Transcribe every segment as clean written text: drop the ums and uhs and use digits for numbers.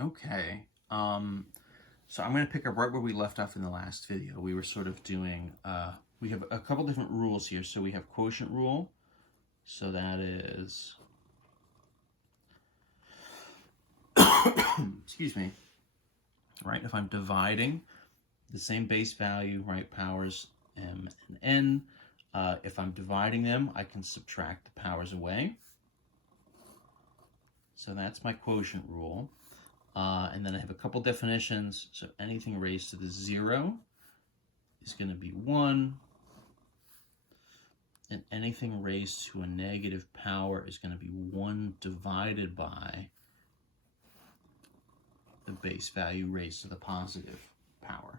Okay. So I'm going to pick up right where we left off in the last video. We were sort of doing, we have a couple different rules here. So we have quotient rule. So that is, excuse me, right? If I'm dividing the same base value, right, powers m and n, if I'm dividing them, I can subtract the powers away. So that's my quotient rule. And then I have a couple definitions. So anything raised to the 0 is going to be 1. And anything raised to a negative power is going to be 1 divided by the base value raised to the positive power.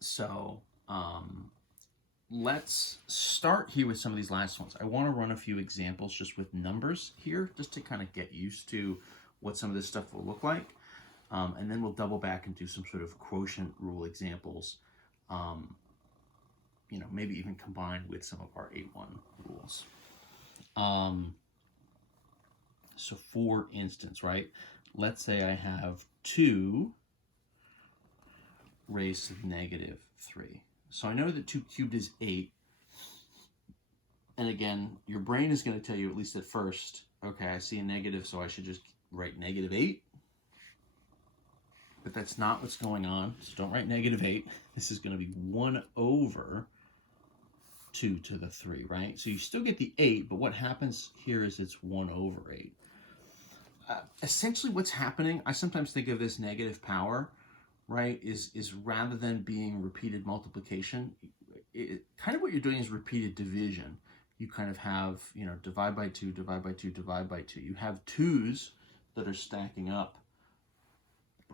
So let's start here with some of these last ones. I want to run a few examples just with numbers here, just to kind of get used to what some of this stuff will look like. And then we'll double back and do some sort of quotient rule examples, you know, maybe even combined with some of our 8-1 rules. So for instance, right, let's say I have 2 raised to the negative 3. So I know that 2 cubed is 8. And again, your brain is going to tell you, at least at first, okay, I see a negative, so I should just write negative 8. But that's not what's going on. So don't write negative 8. This is going to be 1 over 2 to the 3, right? So you still get the 8, but what happens here is it's 1 over 8. Essentially what's happening, I sometimes think of this negative power, right, is rather than being repeated multiplication, kind of what you're doing is repeated division. You kind of have, you know, divide by 2, divide by 2, divide by 2. You have 2's that are stacking up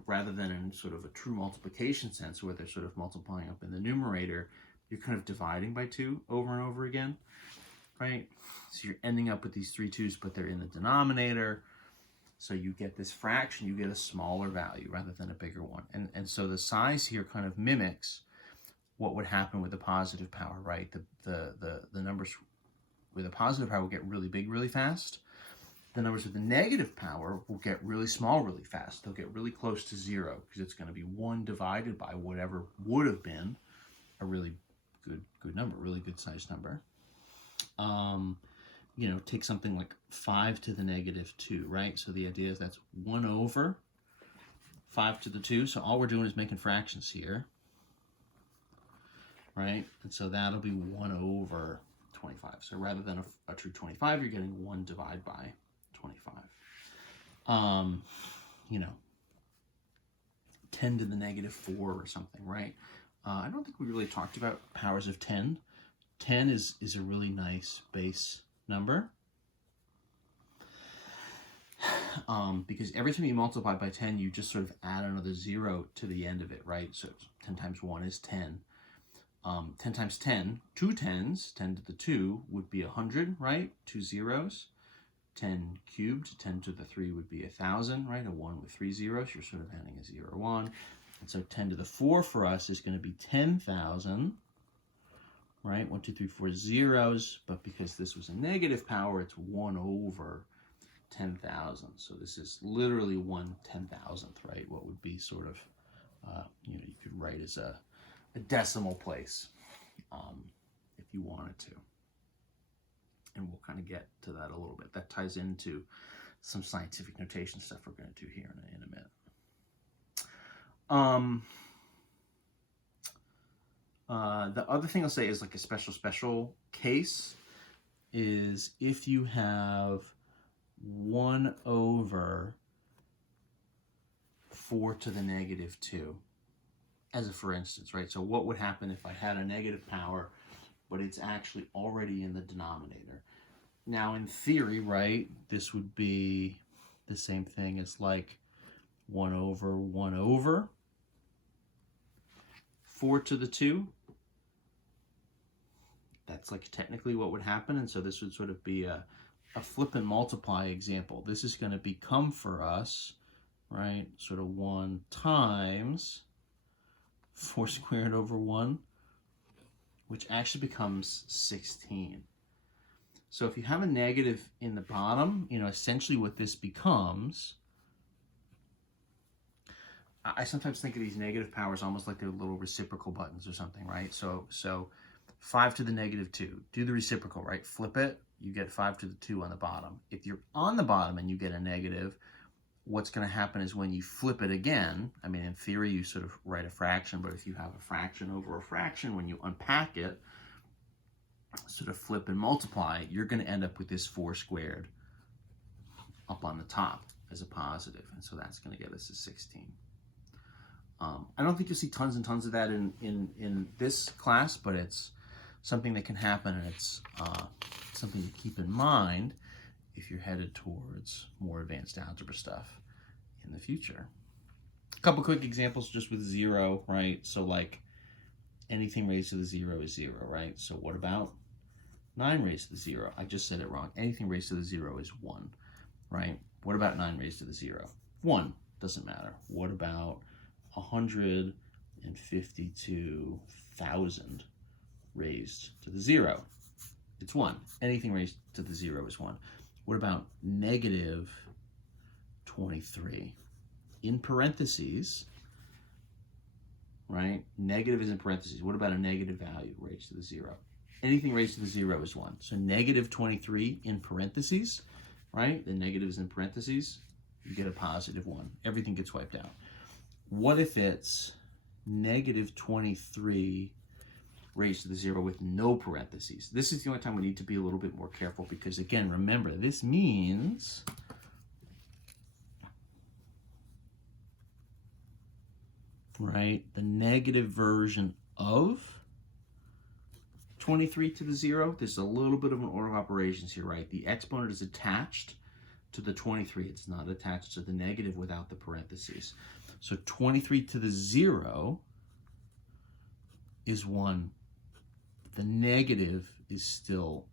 rather than in sort of a true multiplication sense where they're sort of multiplying up in the numerator. You're kind of dividing by 2 over and over again, right? So you're ending up with these 3 2's, but they're in the denominator. So you get this fraction, you get a smaller value rather than a bigger one. And so the size here kind of mimics what would happen with the positive power, right? The numbers with a positive power will get really big really fast. The numbers with the negative power will get really small really fast. They'll get really close to 0 because it's going to be 1 divided by whatever would have been a really good number, really good sized number. You know, take something like 5 to the negative 2, right? So the idea is that's 1 over 5 to the 2. So all we're doing is making fractions here, right? And so that'll be 1 over 25. So rather than a true 25, you're getting 1 divided by 25. You know, 10 to the negative 4 or something, right? I don't think we really talked about powers of 10. 10 is a really nice base number, because every time you multiply by 10, you just sort of add another 0 to the end of it, right? So 10 times 1 is 10. 10 times 10, 2 10s, 10 to the 2 would be 100, right? 2 zeros. 10 cubed, 10 to the 3 would be 1,000, right? A 1 with 3 zeros, you're sort of adding a 0, 1. And so 10 to the 4 for us is going to be 10,000. Right, 1, 2, 3, 4 zeros, but because this was a negative power, it's 1 over 10,000. So this is literally 1/10,000th, right? What would be sort of, you know, you could write as a decimal place if you wanted to. And we'll kind of get to that a little bit. That ties into some scientific notation stuff we're going to do here in a minute. The other thing I'll say is like a special case is if you have 1 over 4 to the negative 2, as a for instance, right? So what would happen if I had a negative power, but it's actually already in the denominator? Now, in theory, right, this would be the same thing as like 1 over 1 over 4 to the 2. That's like technically what would happen. And so this would sort of be a flip and multiply example. This is going to become for us, right, sort of 1 times 4 squared over 1, which actually becomes 16. So if you have a negative in the bottom, you know, essentially what this becomes I sometimes think of these negative powers almost like they're little reciprocal buttons or something, right? So 5 to the negative 2. Do the reciprocal, right? Flip it, you get 5 to the 2 on the bottom. If you're on the bottom and you get a negative, what's going to happen is when you flip it again, I mean, in theory, you sort of write a fraction, but if you have a fraction over a fraction, when you unpack it, sort of flip and multiply, you're going to end up with this 4 squared up on the top as a positive, and so that's going to get us a 16. I don't think you'll see tons and tons of that in this class, but it's something that can happen, and it's something to keep in mind if you're headed towards more advanced algebra stuff in the future. A couple quick examples just with 0, right? So like anything raised to the 0 is 0, right? So what about 9 raised to the 0? I just said it wrong. Anything raised to the 0 is 1, right? What about 9 raised to the 0? 1, doesn't matter. What about 152,000 raised to the 0? It's 1. Anything raised to the 0 is 1. What about negative 23? In parentheses, right? Negative is in parentheses. What about a negative value raised to the 0? Anything raised to the 0 is 1. So negative 23 in parentheses, right? The negative is in parentheses. You get a positive 1. Everything gets wiped out. What if it's negative 23 raised to the 0 with no parentheses? This is the only time we need to be a little bit more careful because, again, remember, this means right, the negative version of 23 to the 0. There's a little bit of an order of operations here, right? The exponent is attached to the 23. It's not attached to the negative without the parentheses. So 23 to the 0 is 1. The negative is still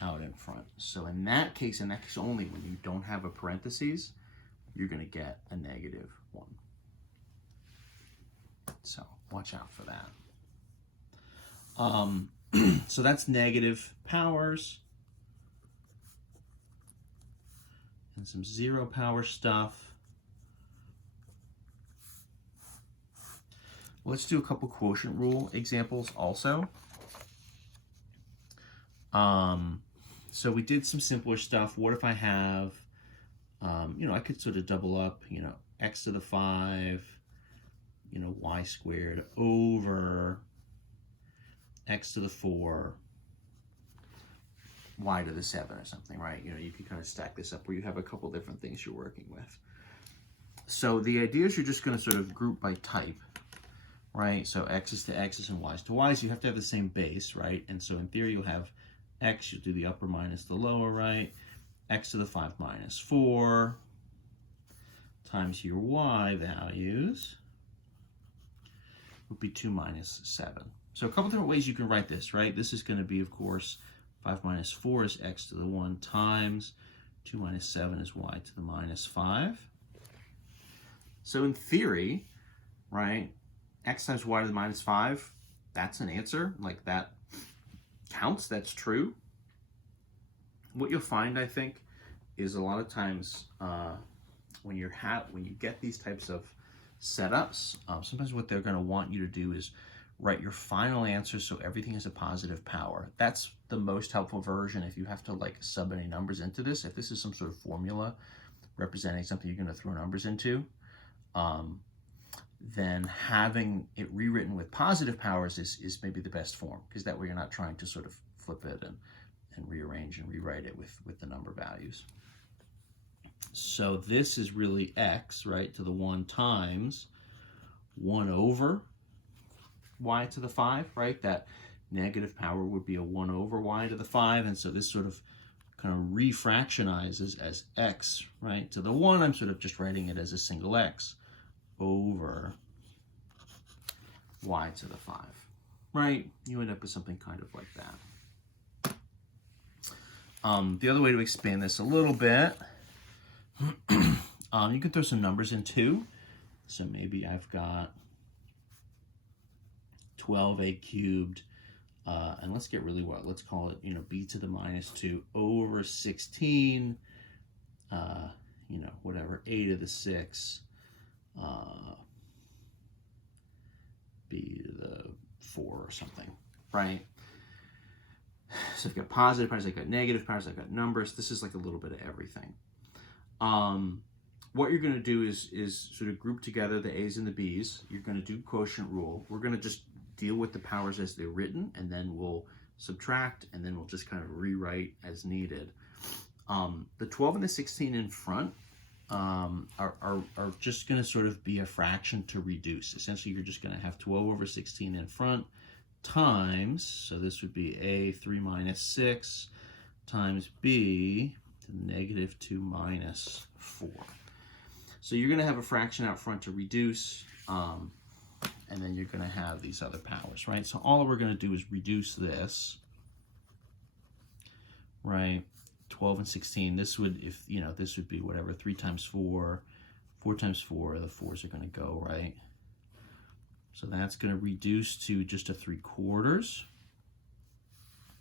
out in front. So in that case only, when you don't have a parentheses, you're going to get a negative 1. So watch out for that. So that's negative powers and some 0 power stuff. Let's do a couple quotient rule examples also. So we did some simpler stuff. What if I have, I could sort of double up, x to the 5, y squared over x to the 4, y to the 7 or something, right? You can kind of stack this up where you have a couple different things you're working with. So the idea is you're just going to sort of group by type, right? So x's to x's and y's to y's, you have to have the same base, right? And so in theory, you'll have x, you'll do the upper minus the lower, right? X to the 5 minus 4 times your y values would be 2 minus 7. So a couple different ways you can write this, right? This is going to be, of course, 5 minus 4 is x to the 1 times 2 minus 7 is y to the minus 5. So in theory, right, x times y to the minus 5, that's an answer. Like that counts, that's true. What you'll find, I think, is a lot of times when you get these types of setups, sometimes what they're going to want you to do is write your final answer so everything has a positive power. That's the most helpful version if you have to like sub any numbers into this. If this is some sort of formula representing something you're going to throw numbers into, then having it rewritten with positive powers is maybe the best form, because that way you're not trying to sort of flip it and rearrange and rewrite it with the number values. So this is really x, right, to the 1 times 1 over y to the 5, right? That negative power would be a 1 over y to the 5, and so this sort of kind of refractionizes as x, right, to the 1. I'm sort of just writing it as a single x over y to the 5, right? You end up with something kind of like that. The other way to expand this a little bit, you can throw some numbers in too. So maybe I've got 12a cubed, and let's get really wild. Let's call it, b to the minus 2 over 16, whatever, a to the 6, b to the 4 or something, right? So I've got positive powers, I've got negative powers, I've got numbers. This is like a little bit of everything. What you're going to do is sort of group together the A's and the B's. You're going to do quotient rule. We're going to just deal with the powers as they're written, and then we'll subtract, and then we'll just kind of rewrite as needed. The 12 and the 16 in front are just going to sort of be a fraction to reduce. Essentially, you're just going to have 12 over 16 in front times, so this would be a 3 minus 6 times b to the negative 2 minus 4. So you're going to have a fraction out front to reduce, and then you're going to have these other powers, right? So all we're going to do is reduce this, right? 12 and 16, this would, if, you know, this would be whatever, 3 times 4, 4 times 4, the 4s are going to go, right? So that's going to reduce to just a 3/4.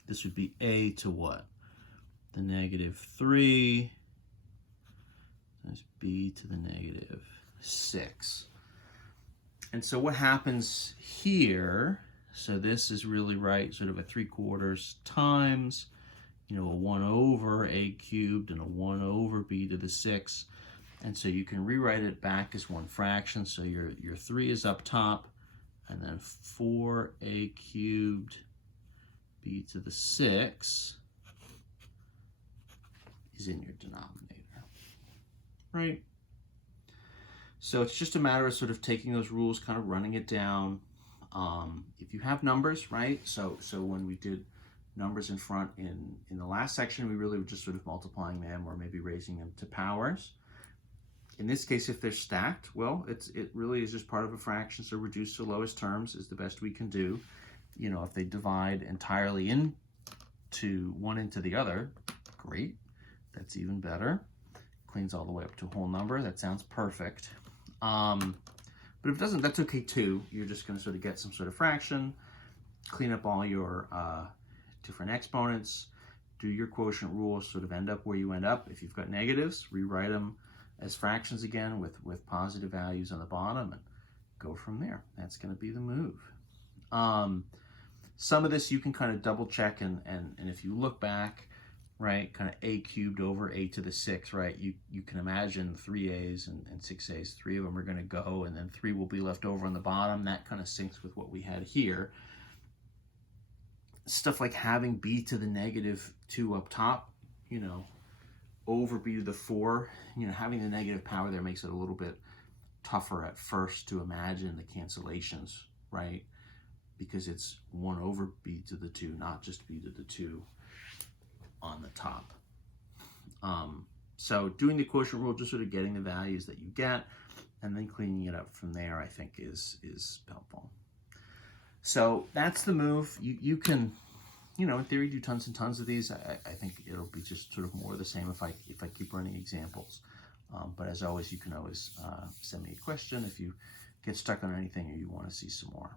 This would be a to what? The negative 3 times b to the negative 6. And so what happens here, so this is really, right, sort of a 3/4 times, you know, a 1 over a cubed and a 1 over b to the 6. And so you can rewrite it back as one fraction. So your 3 is up top, and then 4a cubed b to the 6 is in your denominator, right? So it's just a matter of sort of taking those rules, kind of running it down. If you have numbers, right? So when we did numbers in front in the last section, we really were just sort of multiplying them or maybe raising them to powers. In this case, if they're stacked, well, it really is just part of a fraction, so reduce to lowest terms is the best we can do. You know, if they divide entirely into one into the other, great. That's even better. Cleans all the way up to a whole number. That sounds perfect. But if it doesn't, that's okay too. You're just going to sort of get some sort of fraction, clean up all your different exponents, do your quotient rule, sort of end up where you end up. If you've got negatives, rewrite them as fractions again with positive values on the bottom and go from there. That's going to be the move. Some of this you can kind of double check, and if you look back, right, kind of a cubed over a to the 6, right, you can imagine 3 a's and 6 a's. 3 of them are going to go, and then 3 will be left over on the bottom. That kind of syncs with what we had here. Stuff like having b to the negative 2 up top, you know, over b to the 4, you know, having the negative power there makes it a little bit tougher at first to imagine the cancellations, right? Because it's 1 over b to the 2, not just b to the 2 on the top. So doing the quotient rule, just sort of getting the values that you get and then cleaning it up from there, I think is helpful. So that's the move. You can, you know, in theory, do tons and tons of these. I think it'll be just sort of more of the same if I keep running examples. But as always, you can always send me a question if you get stuck on anything or you want to see some more.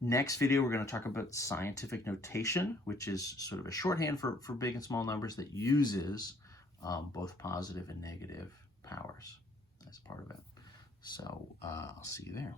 Next video, we're going to talk about scientific notation, which is sort of a shorthand for big and small numbers that uses both positive and negative powers as part of it. So I'll see you there.